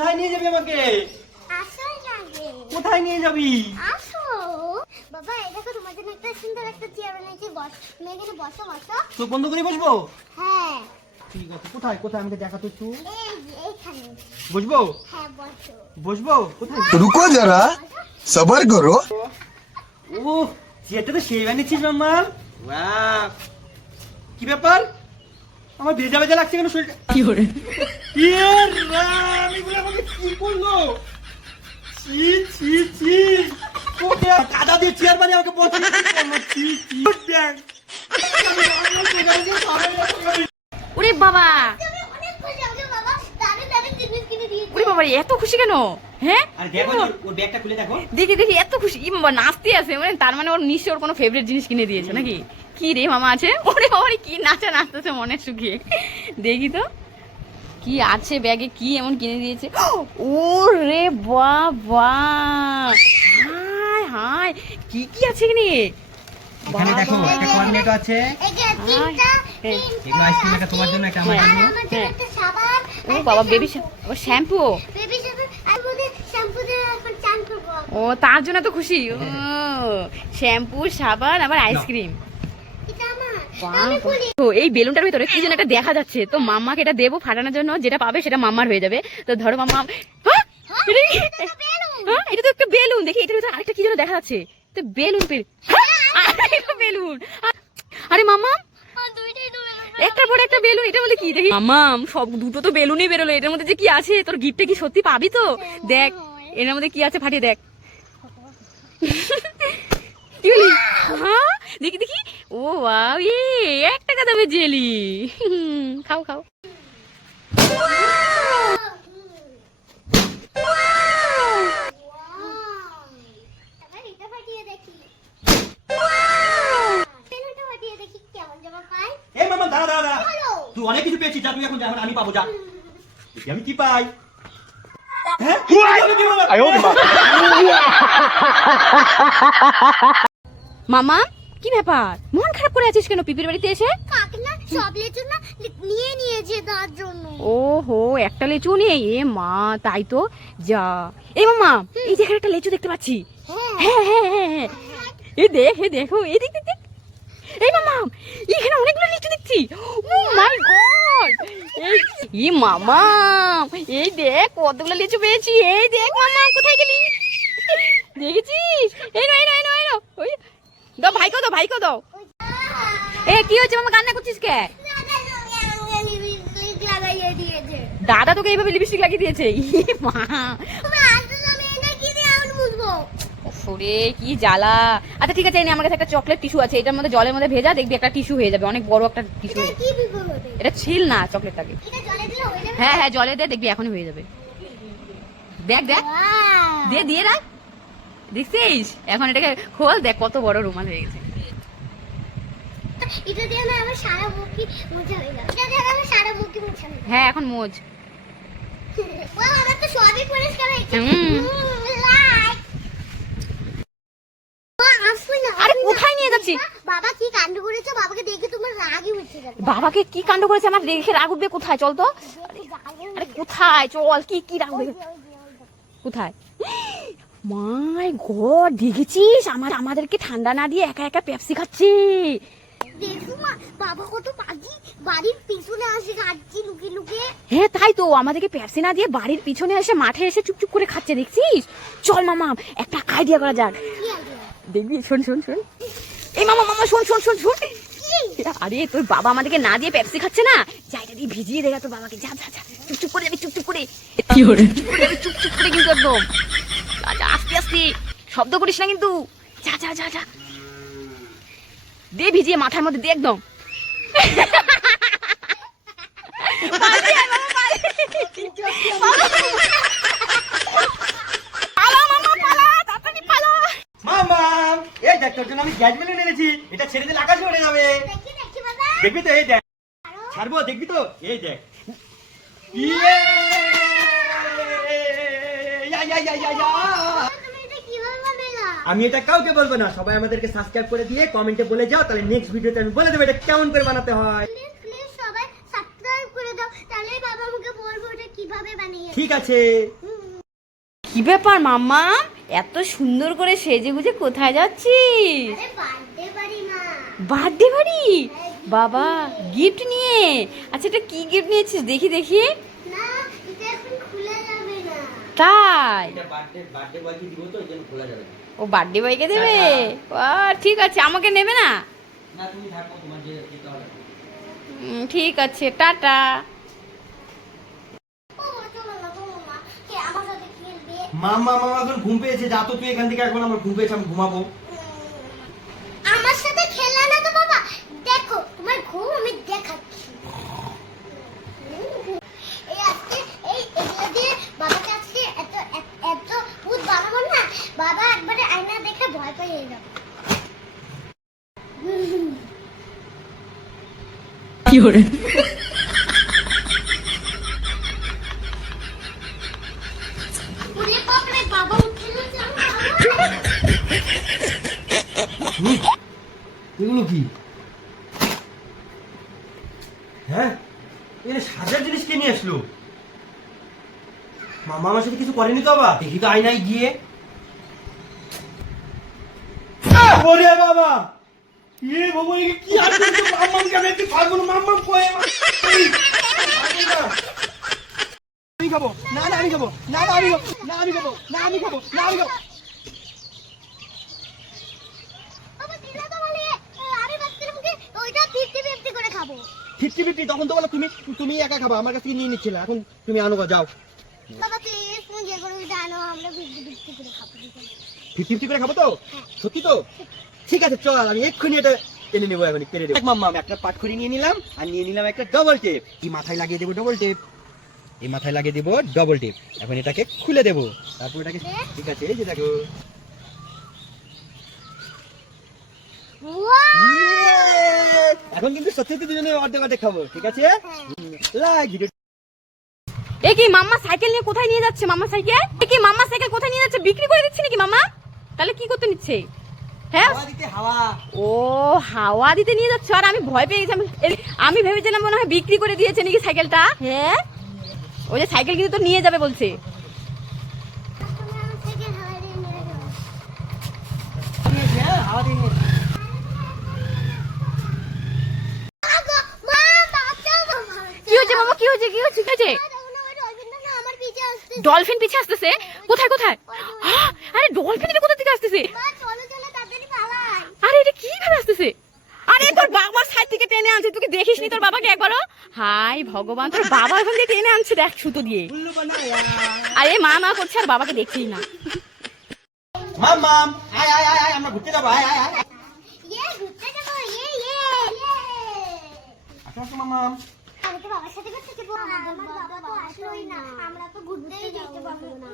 কোথায় নিয়ে যাবি আমাকে? কোথায় নিয়ে যাবি? বাবা এই দেখো তোমার জন্য একটা সুন্দর একটা চেয়ার বানিয়েছি, এখানে বসো বসো। তো বন্ধ করে বসবো? হ্যাঁ ঠিক আছে। কোথায় কোথায় আমাকে দেখা তো একটু। এইখানে বসবো? হ্যাঁ বসো। বসবো কোথায়? रुको जरा सबर करो। ও চেয়ারটা তো সেই বানিয়েছিস মাম্মা। বাহ কি ব্যাপার, আমার ভেজা ভেজা লাগছে কেন শরীরটা? কি করে এগুলো আমাকে কি করলো? ছি ছি ছি, ওকে কাদা দিয়ে চেয়ার বানিয়ে আমাকে বলছে ছি ছি। ওরে বাবা, তুমি অনেক খুশি হও বাবা, দাদা দাদা জিনিস কিনে দিয়েছে। ওরে বাবা এত খুশি কেন? হ্যাঁ আরে দেখো ওর ব্যাগটা খুলে দেখো। দেখি দেখি এত খুশি, ই বাবা নাচতে আছে, মানে তার মানে ওর নিশ্চয় ওর কোনো ফেভারিট জিনিস কিনে দিয়েছে নাকি? কি রে মামা আছে? ওরে বাবা কি নাচা নাচতেছে মনে শুকিয়ে। দেখি তো কি আছে ব্যাগে, কি এমন কিনে দিয়েছে। ও রে বাবা, হায় হায় কি কি আছে এখানে? এখানে দেখো একটা কর্নেটো আছে, এই যে তিনটা এগুলো আইসক্রিম, একটা তোমার জন্য একটা আমার আর জন্য। আমার জন্য একটা সাবান, ও বাবা বেবি ও শ্যাম্পু। বেবি সাবান আর বলে শ্যাম্পু দিয়ে এখন চান করব। ও তার জন্য তো খুশি। ও শ্যাম্পু সাবান আবার আইসক্রিম। এটা আমার, আমি বলি তো এই বেলুনটার ভিতরে কি যেন একটা দেখা যাচ্ছে, তো মাম্মাকে এটা দেবো ফাটানোর জন্য, যেটা পাবে সেটা মাম্মার হয়ে যাবে। তো ধরো মাম্মা, হ্যাঁ? এটা কি? হ্যাঁ, এটা তো একটা বেলুন, দেখি এটার ভিতরে আরেকটা কি যেন দেখা যাচ্ছে, তো বেলুন বেলুন। আরে মাম্মা দুইটাই তো বেলুন। একটার পর একটা বেলুন, এটা বলে কি দেখি মাম্মাম, সব দুটো তো বেলুনই বেরোলো, এটার মধ্যে যে কি আছে, তোর গিফটে কি সত্যি পাবি তো? দেখ এর মধ্যে কি আছে, ফাটিয়ে দেখ। কি বলি? হ্যাঁ দেখি দেখি। ও ওয়াও, এক টাকা দামে জেলি। খাও খাও। এবার এটা ফাটিয়ে দেখি। বেলুনটা ফাটিয়ে দেখি কেমন জামা পাই। এই মামা দাঁড়া দাঁড়া দাঁড়া, চলো। তুই অনেক কিছু পেয়েছিস, যা তুই এখন যা, এখন আমি পাবো, যা দেখি আমি কি পাই। হ্যাঁ মামা কি ব্যাপার, মন খারাপ করে আছিস কেন পিপির বাড়িতে এসে? কাকিনা সব লেচু না নিয়ে নিয়েছে তার জন্য। ওহো একটা লেচু নেই, এ মা তাই তো যা। এই মামা এই যেখানে একটা লেচু দেখতে পাচ্ছি। হ্যাঁ হ্যাঁ হ্যাঁ হ্যাঁ হ্যাঁ, এই দেখ, এই দেখো, এই দেখ দেখ দেখ। এই মামা এখানে অনেকগুলো লিচু দেখছি। ও মাই গড, এই মামা এই দেখ কতগুলো লিচু পেয়েছি। এই দেখ মামা, কোথায় গেলি? দেখেছিস? এই নো এই নো এই নো এই নো, ওই দাও ভাইকে দাও, ভাইকে দাও। এ কি হয়েছে মামা, কান্না করছিস কে? লাগাইয়ে দিয়েছে। দাদা তোকে এইভাবে লিপস্টিক লাগিয়ে দিয়েছে? ই মা, তুমি আসলে আমি এটা কি দিয়ে আমি বুঝবো? ওরে কি জ্বালা। আচ্ছা ঠিক আছে, এই নে আমার কাছে একটা চকলেট টিস্যু আছে, এটার মধ্যে জলের মধ্যে ভেজা, দেখবি একটা টিস্যু হয়ে যাবে, অনেক বড় একটা টিস্যু এটা হয়ে যাবে। কি বিপদ হবে? এটা ছিল না চকলেটটাকে। এটা জলে দিলে হয়ে যাবে? হ্যাঁ হ্যাঁ জলে দে, দেখবি এখনই হয়ে যাবে। দেখ দেখ, Wow! দিয়ে দিয়ে রাখ, দেখছিস? এখন এটাকে খোল, দেখ কত বড় রুমাল হয়ে গেছে। এটা দিয়ে না আমার সারা মুখি মোছা হয়ে যাবে। এটা দিয়ে আমার সারা মুখি মোছা হয়ে যাবে। হ্যাঁ এখন মোজ। ও আমার তো সবই পরিষ্কার হয়েছে। হুম। লাইক। আসুন না। আরে কোথায় নিয়ে যাচ্ছি? বাবা কি কাণ্ড করেছে, বাবাকে দেখে তোমার রাগই উঠছে যাবে। বাবাকে কি কাণ্ড করেছে আমার দেখে রাগ উঠবে? কোথায় চল তো। আরে কোথায় চল, কি কি রাগ উঠবে কোথায়? মাই গড, দেখেছিস আমাদেরকে ঠান্ডা না দিয়ে একা একা পেপসি খাচ্ছে। দেখো মা, বাবা কত পাজি, বাড়ির পিছনে আসে খাচ্ছি লুকিয়ে লুকিয়ে। হ্যাঁ তাই তো, আমাদেরকে পেপসি না দিয়ে বাড়ির পিছনে এসে মাঠে এসে চুপচুপ করে খাচ্ছে, দেখছিস? চল মামা একটা আইডিয়া করা যাক। কি আইডিয়া? দেখবি, শোন শোন শোন। এই মামা মামা শোন শোন শোন শোন। আরে তোর বাবা আমাদেরকে না দিয়ে পেপসি খাচ্ছে না, জায়গা দিয়ে ভিজিয়ে দেখা তোর বাবাকে। যা যা যা, চুপচুপ করে যাবি, চুপচুপ করে। কি করে চুপচুপ করে কিন্তু একদম। যা যা, আস্তে আস্তে, শব্দ করিস না কিন্তু। যা যা যা যা, দে ভিজিয়ে মাথার মধ্যে দে একদম। পালিয়ে আয় বাবা, পালিয়ে। পালা মামা, পালা, তাড়াতাড়ি পালা। মামা এই দেখ তোর জন্য আমি গ্যাস বেলুন এনেছি, এটা ছেড়ে দিলে আকাশে উড়ে যাবে। দেখি দেখি বাবা। দেখবি তো? এই দেখ, ছাড়বো, দেখবি তো? এই দেখ। ইয়ে! ইয়া, ইয়া, ইয়া, ইয়া, ইয়া। তুমি এটা কিভাবে বানাইলা? আমি এটা কাউকে বলবো না, সবাই আমাদেরকে সাবস্ক্রাইব করে দিয়ে কমেন্টে বলে যাও, তাহলে নেক্সট ভিডিওতে আমি বলে দেবো এটা কেমন করে বানাতে হয়। প্লিজ প্লিজ সবাই সাবস্ক্রাইব করে দাও, তাহলে বাবা আমাকে বলবো এটা কিভাবে বানিয়ে ঠিক আছে। কি ব্যাপার মাম্মা, এত সুন্দর করে সেজে গুজে কোথায় যাচ্ছিস? আরে বার্থডে বাড়ি মা। বার্থডে বাড়ি? বাবা গিফট নিয়ে? আচ্ছা এটা কি গিফট নিয়েছিস দেখি দেখি। না এটা এখন খুলে যাবে না। তাই? এটা বার্থডে বয়কে দিব তো, এজন্য খোলা যাবে না। ও বার্থডে বয়কে দেবে? ঠিক আছে, আমাকে নেবে না? না তুমি থাকো, তোমার যে যেতে হবে। ঠিক আছে, টাটা। ও চলো না কে আমার সাথে খেলবে? মাম্মা এখন ঘুম পেয়েছে, যা তো তুই এখান থেকে, এখন আমার ঘুম পেয়েছে, আমি ঘুমাবো। আমার সাথে খেলা না তো বাবা, দেখো তোমার ঘুম আমি দেখাচ্ছি। এই আজকে এগুলো দিয়ে বাবাকে আজকে এত ভূত বানাবো না, বাবা একবারে আয়না দেখে ভয় পেয়ে যাবে। কি করে? ওরে বাপরে, বাবা উঠে গেছে। এগুলো কি? হ্যাঁ, এখানে সাজার জিনিস কে নিয়ে আসলো? মামা আমার সাথে কিছু করেনি তো? বাবা দেখি তো আয়নায় গিয়ে। ওরে বাবা, এ বাবা, এ কি আর করছো? মাম্মাকে আমি একটু ছাড়বো না। মাম্মা কই? আমি খাবো না, না আমি খাবো না, না আমি খাবো না, আমি খাবো না, আমি খাবো না, আমি খাবো। বাবা দিলা তো বলে আমি ভাবছিলাম কি ওইটা 50-50 করে খাবো। 50-50? তখন তো বলো তুমি একা খাবা, আমার কাছ থেকে নিয়ে নিচ্ছিলে, এখন তুমি আনো গো, যাও। বাবা প্লিজ তুমি যে করে জানো আমরা 50-50 করে খাবো। 50-50 করে খাবো তো? সত্যি তো? ঠিক আছে চল, আমি এক্ষুনি এটা টেনে নেবো, এখন টেনে দেবো। মাম্মা আমি একটা পাট খড়ি নিয়ে নিলাম, আর নিয়ে নিলাম একটা ডবল টেপ। এই মাথায় লাগিয়ে দেবো ডবল টেপ, এই মাথায় লাগিয়ে দেবো ডবল টেপ। এখন এটাকে খুলে দেবো, তারপর এটাকে, ঠিক আছে এই যে দেখো। এখন কিন্তু সত্যি দুজনে অর্ধেক অর্ধেক খাবো, ঠিক আছে? এ কি মাম্মা সাইকেল নিয়ে কোথায় নিয়ে যাচ্ছে? মাম্মা সাইকেল? এ কি মাম্মা সাইকেল কোথায় নিয়ে যাচ্ছে? বিক্রি করে দিচ্ছে নাকি মাম্মা? তাহলে কি করতে নিচ্ছে? হ্যাঁ, হাওয়া। ও হাওয়া দিতে নিয়ে যাচ্ছে। আর আমি ভয় পেয়ে গেছি, আমি ভেবেছিলাম মনে হয় বিক্রি করে দিয়েছে নাকি সাইকেলটা। হ্যাঁ, ওই যে সাইকেল কিন্তু তো নিয়ে যাবে বলছে। হাওয়া দিয়ে নিয়ে। কি হয়েছে মামা? কি হয়েছে? কি হয়েছে? কি হয়েছে? ডলফিন পিছে আসতেছে? কোথায় কোথায়? আরে ডলফিন এটা কোথা থেকে আসতেছে? আরে এটা কিভাবে আসতেছে? আরে তোর বাবার সাইড থেকে টেনে আনছে, তুই কি দেখিসনি তোর বাবাকে একবারও? হাই ভগবান, তোর বাবা ওখান থেকে টেনে আনছে দেখ, সুতো দিয়ে। আরে মা মা করছে আর বাবাকে দেখছেই না। মাম্মাম আয় আয় আয় আয়, আমরা ঘুরতে যাবো, আয় আয় আয়। আসো আসো মাম্মাম। আমি তো বাবার সাথে করতে যাবো, আমার বাবা তো আসলোই না, আমরা তো ঘুরতেই যেতে পারবো না।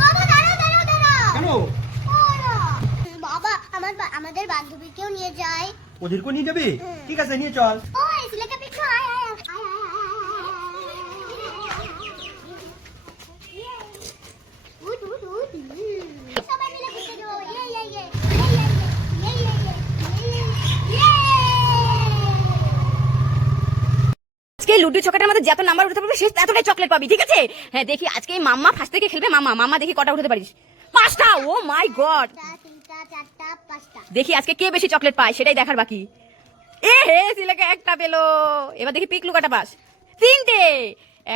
বাবা দাঁড়াও দাঁড়াও দাঁড়াও। কেন? বাবা আমাদের বান্ধবীকেও নিয়ে যায়। ওদেরকেও নিয়ে যাবে? ঠিক আছে নিয়ে চল। ও এই ছেলেকে পিছু আয় আয় আয় উঠ উঠ উঠ। সবাই মিলে ঘুরতে যাবো। ইয়ে ইয়ে ইয়ে ইয়ে ইয়ে ইয়ে ইয়ে। আজকে লুডো ছকাটার মধ্যে যত নাম্বার উঠতে পারবে সে এতটাই চকলেট পাবি, ঠিক আছে? হ্যাঁ দেখি আজকে মাম্মা ফার্স্ট থেকে খেলবে। মাম্মা দেখি কটা উঠাতে পারিস। 5টা। ও মাই গড, 3টা 4টা 5টা। দেখি আজকে কে বেশি চকলেট পায়, সেটাই দেখার বাকি। এ হে সিলেকে একটা পেলো। এবার দেখি পিকলু কটা পাস। 3টে।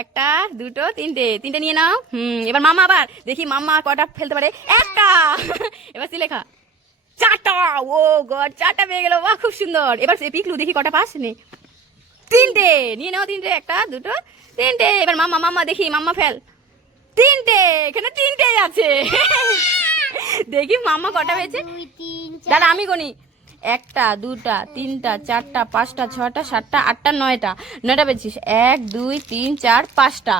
1টা 2টো 3টে নিয়ে নাও। এবার মাম্মা আবার দেখি মাম্মা কটা ফেলতে পারে। 1টা। এবার সিলেখা 4টা। ও গড, 4টা পেয়ে গেল, বাহ খুব সুন্দর। এবার পিকলু দেখি কটা পাস নে। 3টে নিয়ে নাও। 3টে 1টা 2টো 3টে। এবার মাম্মা দেখি মাম্মা ফেল। 3টে, এখানে 3টেই আছে। দেখি মাম্মা কটা পেয়েছে। 2 3 4। দাদা আমি গনি। 1টা 2টা 3টা 4টা 5টা 6টা 7টা 8টা 9টা পেয়েছিস। 1 2 3 4 5টা।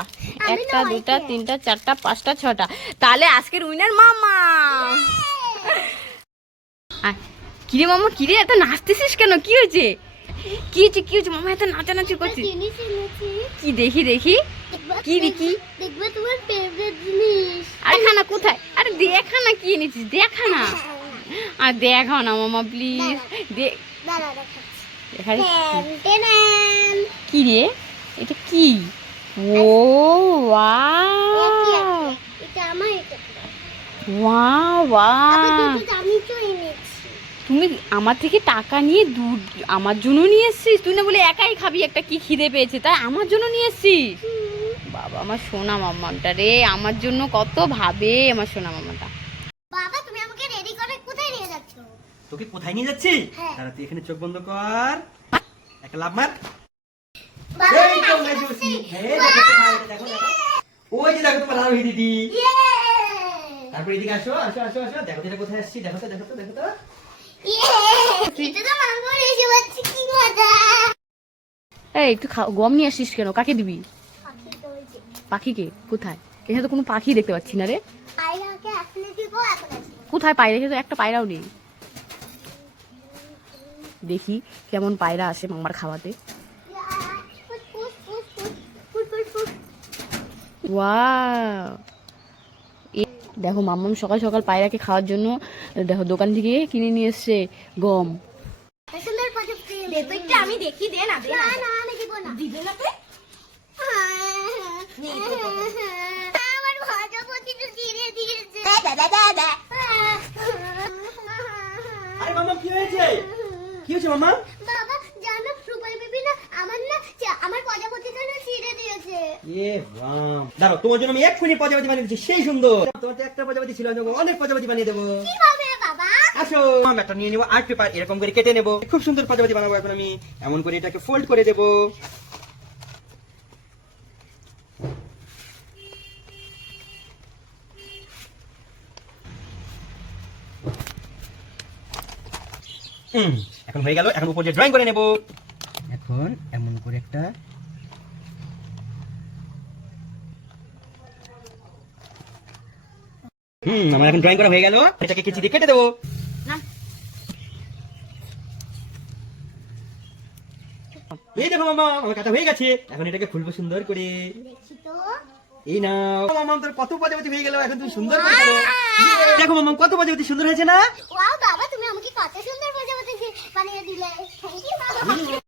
1টা 2টা 3টা 4টা 5টা 6টা। তাহলে আজকের উইনার মাম্মা। কিরে মাম্মা, কিরে এত নাচতেছিস কেন? কি হয়েছে? কি হয়েছে মাম্মা এত নাচানাচি করছিস? জিনিস এনেছি। কি দেখি কি দেখি? দেখবে তোমার ফেভারিট জিনিস। আরে খানা কোথায়? আরে দেখা না কি এনেছিস, দেখা না। আর দেখাও না মামা প্লিজ। দাঁড়া দেখাচ্ছি। দেখা টেন টেন। কি রে? এটা কি? ও ওয়াও এটা আমার, এটা তোমার। ওয়াও আবার ওয়াও দুটো আমি তো এনেছি। তুমি আমার থেকে টাকা নিয়ে দুধ আমার জন্য নিয়ে এসছিস? তুই না বলে একাই খাবি, একটা কি খিদে পেয়েছে তাই আমার জন্য নিয়ে এসছিস? বাবা আমার সোনা মাম্মাটা রে, আমার জন্য কত ভাবে আমার সোনা মাম্মাটা। বাবা তুমি আমাকে রেডি করে কোথায় নিয়ে যাচ্ছ? তোকে কোথায় নিয়ে যাচ্ছি? হ্যাঁ। তারা তুই এখানে চোখ বন্ধ কর, একটা লাভ মার। বাবা এই তো আমরা জুসি। এই দেখো তো ভাই, দেখো দেখো। ওই যে দেখো তোমার রাহুল দিদি। ইয়ে তারপর এদিকে আসো আসো আসো আসো, দেখো তো এটা কোথায় আসছি, দেখো তো দেখো তো দেখো তো। ইয়ে এটা তো মামা এসে যাচ্ছে, কি মজা। এই তুই গম নিয়ে আসছিস কেন? কাকে দিবি? পাখি তো ওই যে পাখিকে? কোথায়? এখানে তো কোনো পাখি দেখতে পাচ্ছি না রে। পায়রাকে আসলে দিব এখন আসবে। কোথায় পায়রা? এখানে তো একটা পায়রাও নেই। দেখি কেমন পায়রা আসে মামার খাওয়াতে। Foot foot foot foot foot foot foot. Wow, দেখো মাম্মাম সকাল সকাল পায়রাকে খাওয়ার জন্য দেখো দোকান থেকে কিনে নিয়ে এসছে গম। সুন্দর প্রযুক্তি দে তো একটু, আমি দেখি। দে না, দে না, না আমি দিব না। দিবে না তুই? আমার প্রজাপতি তো ছিঁড়ে দিয়েছে। আরে মামা কি হয়েছে? কি হয়েছে মামা? বাবা জানো সুপার বেবি না আমার প্রজাপতিটা না ছিঁড়ে দিয়েছে। এ রাম, দাঁড়াও তোমার জন্য আমি এক্ষুনি প্রজাপতি বানিয়ে দিচ্ছি, সেই সুন্দর। তোমার তো একটা প্রজাপতি ছিল, আমি অনেক প্রজাপতি বানিয়ে দেবো। কিভাবে বাবা? আসো আমি একটা নিয়ে নেবো, আর্ট পেপার এরকম করে কেটে নেবো, খুব সুন্দর প্রজাপতি বানাবো। এখন আমি এমন করে এটাকে ফোল্ড করে দেবো। এখন হয়ে গেল। এখন উপর দিয়ে ড্রয়িং করে নেবো। এখন এমন করে একটা আমার এখন ড্রয়িং করা হয়ে গেল। এটাকে কেচি দিয়ে কেটে দেবো। এই দেখো মামা, আমার কাটা হয়ে গেছে। এখন এটাকে খুলবো সুন্দর করে। দেখি তো। এই নাও মামা, তোর কত প্রজাপতি হয়ে গেল। এখন তুমি সুন্দর করে করো। দেখো মামা, কত প্রজাপতি সুন্দর হয়েছে না? ওয়াও বাবা তুমি আমাকে কত সুন্দর প্রজাপতি বানিয়ে দিলে। থ্যাংক ইউ বাবা।